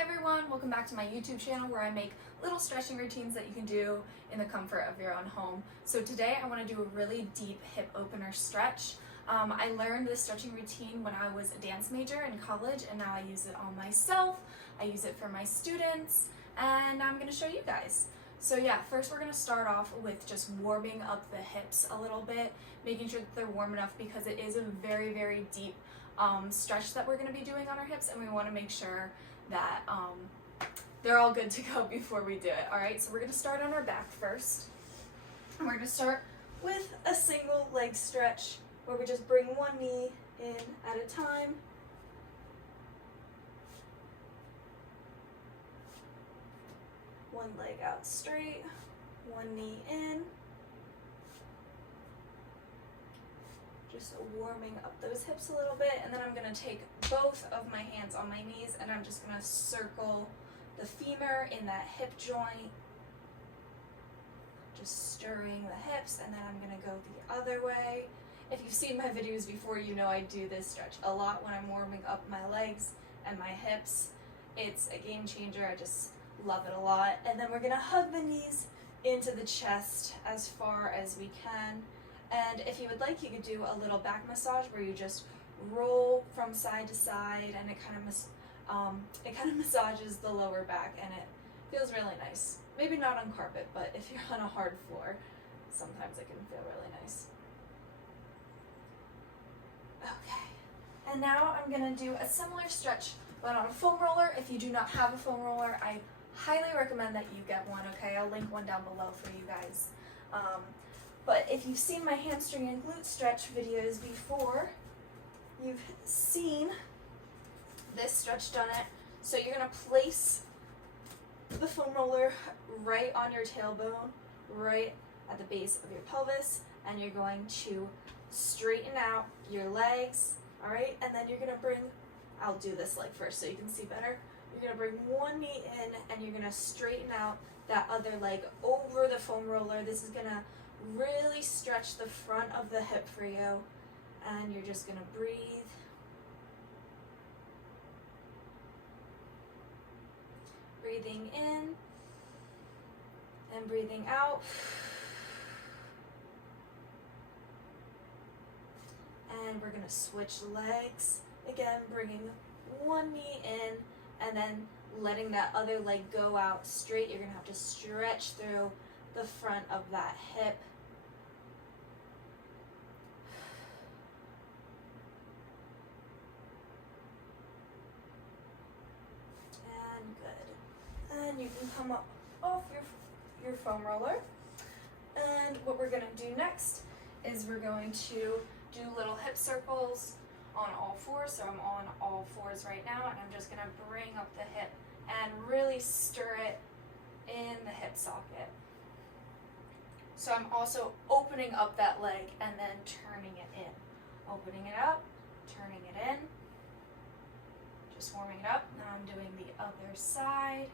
Hi everyone, welcome back to my YouTube channel where I make little stretching routines that you can do in the comfort of your own home. So today I want to do a really deep hip opener stretch. I learned this stretching routine when I was a dance major in college and now I use it on myself, I use it for my students, and I'm going to show you guys. So yeah, first we're going to start off with just warming up the hips a little bit, making sure that they're warm enough because it is a very, very deep stretch that we're going to be doing on our hips, and we want to make sure that they're all good to go before we do it. Alright, so we're going to start on our back first. And we're going to start with a single leg stretch where we just bring one knee in at a time. One leg out straight, one knee in. Just warming up those hips a little bit, and then I'm going to take both of my hands on my knees and I'm just going to circle the femur in that hip joint, just stirring the hips, and then I'm going to go the other way. If you've seen my videos before, you know I do this stretch a lot when I'm warming up my legs and my hips. It's a game changer. I just love it a lot. And then we're going to hug the knees into the chest as far as we can. And if you would like, you could do a little back massage where you just roll from side to side, and it kind of massages the lower back, and it feels really nice. Maybe not on carpet, but if you're on a hard floor, sometimes it can feel really nice. Okay, and now I'm gonna do a similar stretch, but on a foam roller. If you do not have a foam roller, I highly recommend that you get one. Okay, I'll link one down below for you guys. But if you've seen my hamstring and glute stretch videos before, you've seen this stretch done it. So you're going to place the foam roller right on your tailbone, right at the base of your pelvis, and you're going to straighten out your legs, all right? And then you're going to bring, I'll do this leg first so you can see better. You're going to bring one knee in and you're going to straighten out that other leg over the foam roller. This is going to really stretch the front of the hip for you, and you're just going to breathe. Breathing in and breathing out. And we're going to switch legs. Again, bringing one knee in and then letting that other leg go out straight. You're going to have to stretch through the front of that hip. And good. And you can come up off your foam roller. And what we're going to do next is we're going to do little hip circles on all fours. So I'm on all fours right now, and I'm just going to bring up the hip and really stir it in the hip socket. So I'm also opening up that leg and then turning it in. Opening it up, turning it in. Just warming it up. Now I'm doing the other side.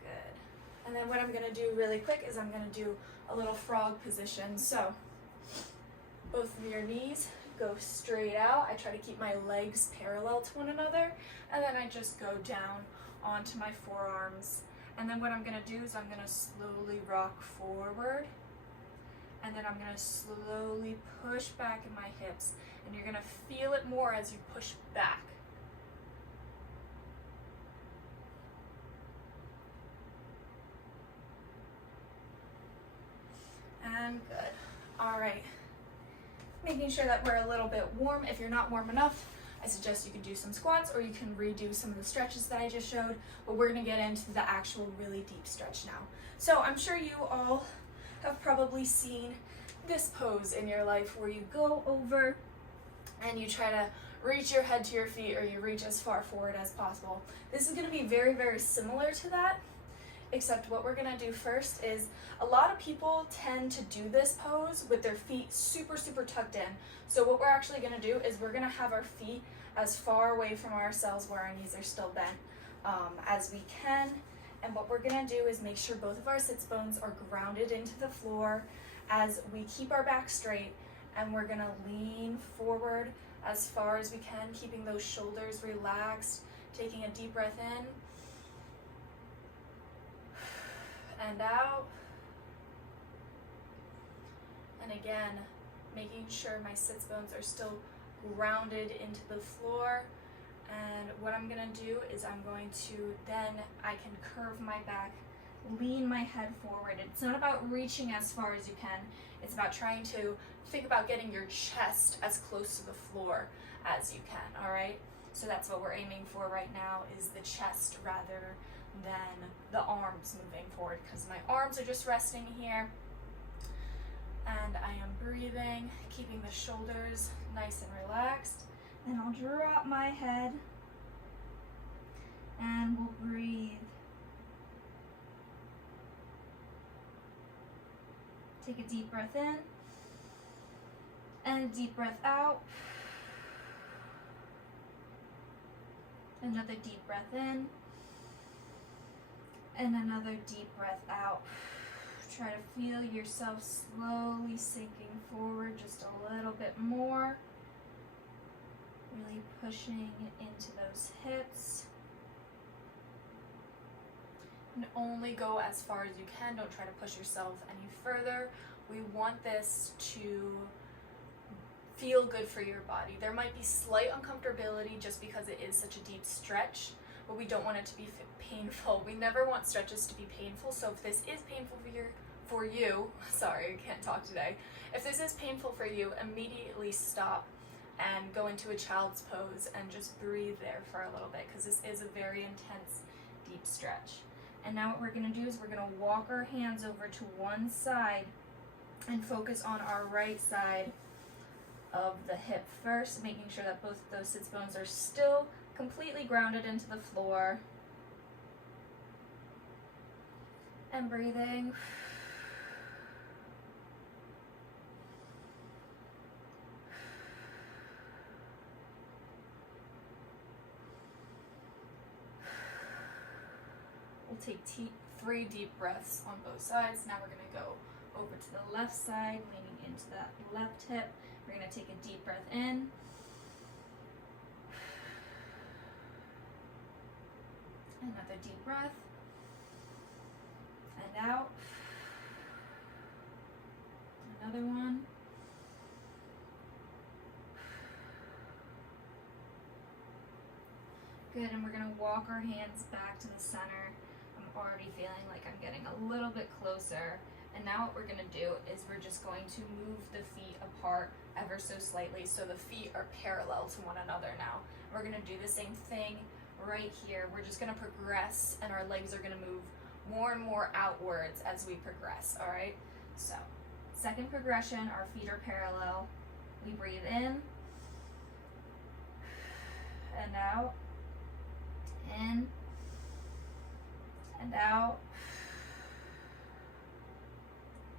Good. And then what I'm going to do really quick is I'm going to do a little frog position. So both of your knees go straight out. I try to keep my legs parallel to one another, and then I just go down onto my forearms. And then what I'm going to do is I'm going to slowly rock forward, and then I'm going to slowly push back in my hips, and you're going to feel it more as you push back. And good. All right. Making sure that we're a little bit warm. If you're not warm enough, I suggest you can do some squats, or you can redo some of the stretches that I just showed, but we're going to get into the actual really deep stretch now. So I'm sure you all have probably seen this pose in your life where you go over and you try to reach your head to your feet, or you reach as far forward as possible. This is going to be very, very similar to that, except what we're going to do first is a lot of people tend to do this pose with their feet super, super tucked in. So what we're actually going to do is we're going to have our feet as far away from ourselves where our knees are still bent as we can. And what we're going to do is make sure both of our sits bones are grounded into the floor, as we keep our back straight, and we're gonna lean forward as far as we can, keeping those shoulders relaxed, taking a deep breath in and out. And again, making sure my sits bones are still grounded into the floor. And what I'm gonna do is I can curve my back, lean my head forward. It's not about reaching as far as you can. It's about trying to think about getting your chest as close to the floor as you can, all right? So that's what we're aiming for right now, is the chest rather than the arms moving forward, because my arms are just resting here. And I am breathing, keeping the shoulders nice and relaxed. And I'll drop my head and we'll breathe. Take a deep breath in and a deep breath out. Another deep breath in and another deep breath out. Try to feel yourself slowly sinking forward just a little bit more. Really pushing into those hips. And only go as far as you can. Don't try to push yourself any further. We want this to feel good for your body. There might be slight uncomfortability just because it is such a deep stretch, but we don't want it to be painful. We never want stretches to be painful, so if this is painful for you, sorry, I can't talk today. If this is painful for you, immediately stop and go into a child's pose and just breathe there for a little bit, because this is a very intense, deep stretch. And now what we're gonna do is we're gonna walk our hands over to one side and focus on our right side of the hip first, making sure that both of those sits bones are still completely grounded into the floor. And breathing. We'll take 3 deep breaths on both sides. Now we're going to go over to the left side, leaning into that left hip. We're going to take a deep breath in. Another deep breath. And out. Another one. Good, and we're going to walk our hands back to the center. I'm already feeling like I'm getting a little bit closer. And now what we're going to do is we're just going to move the feet apart ever so slightly so the feet are parallel to one another now. We're going to do the same thing right here. We're just going to progress, and our legs are going to move more and more outwards as we progress, all right? So, second progression, our feet are parallel. We breathe in and out, in and out,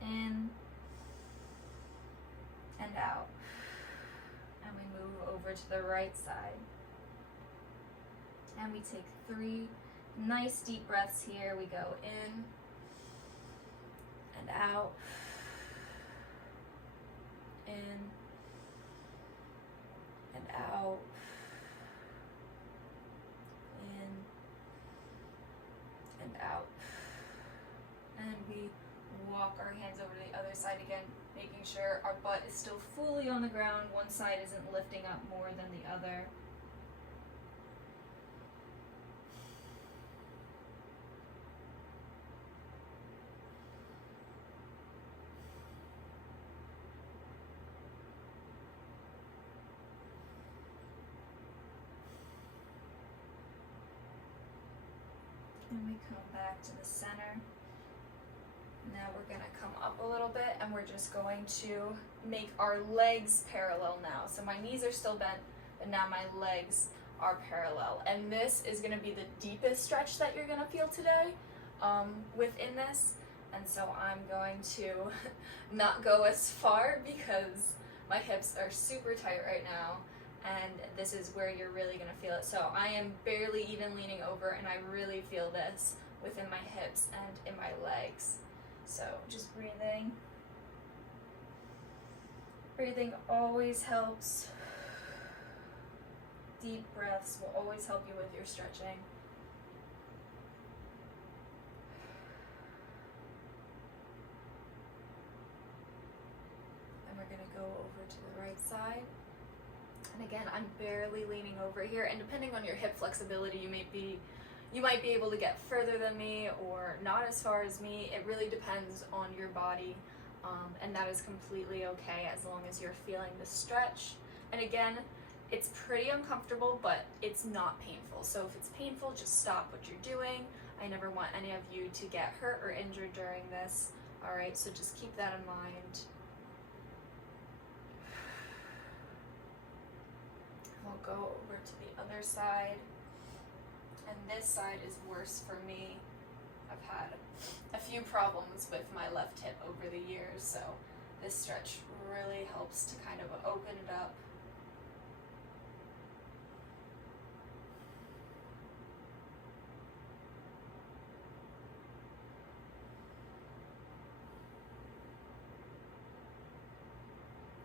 in and out. And we move over to the right side. And we take 3 nice deep breaths here. We go in and out, in and out, in and out. And we walk our hands over to the other side again, making sure our butt is still fully on the ground. One side isn't lifting up more than the other. And we come back to the center. Now we're gonna come up a little bit, and we're just going to make our legs parallel now. So my knees are still bent, but now my legs are parallel. And this is gonna be the deepest stretch that you're gonna feel today within this. And so I'm going to not go as far because my hips are super tight right now. And this is where you're really gonna feel it. So I am barely even leaning over, and I really feel this within my hips and in my legs. So just breathing. Breathing always helps. Deep breaths will always help you with your stretching. And we're going to go over to the right side. And again, I'm barely leaning over here, and depending on your hip flexibility, you might be able to get further than me or not as far as me. It really depends on your body, and that is completely okay as long as you're feeling the stretch. And again, it's pretty uncomfortable, but it's not painful. So if it's painful, just stop what you're doing. I never want any of you to get hurt or injured during this. All right, so just keep that in mind. We'll go over to the other side. And this side is worse for me. I've had a few problems with my left hip over the years, so this stretch really helps to kind of open it up.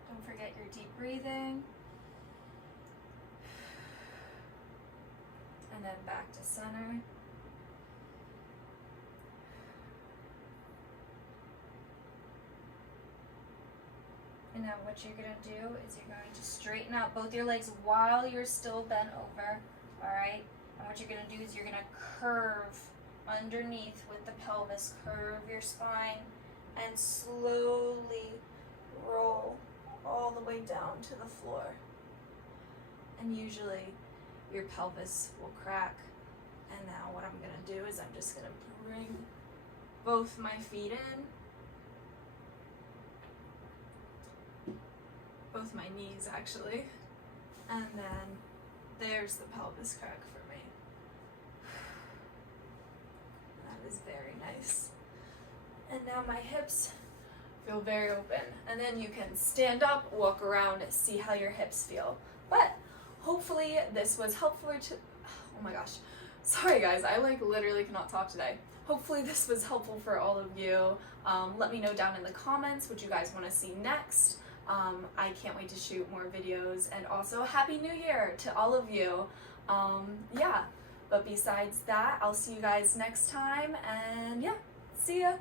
Don't forget your deep breathing. And then back to center. And now what you're going to do is you're going to straighten out both your legs while you're still bent over, all right? And what you're going to do is you're going to curve underneath with the pelvis, curve your spine, and slowly roll all the way down to the floor. And usually your pelvis will crack. And now what I'm going to do is I'm just going to bring both my feet in. Both my knees actually, and then there's the pelvis crack for me. That is very nice. And now my hips feel very open, and then you can stand up, walk around, see how your hips feel. But hopefully this was helpful to, oh my gosh, sorry guys, I literally cannot talk today. Hopefully this was helpful for all of you. Let me know down in the comments what you guys want to see next. I can't wait to shoot more videos, and also Happy New Year to all of you. Yeah, but besides that, I'll see you guys next time, and yeah, see ya.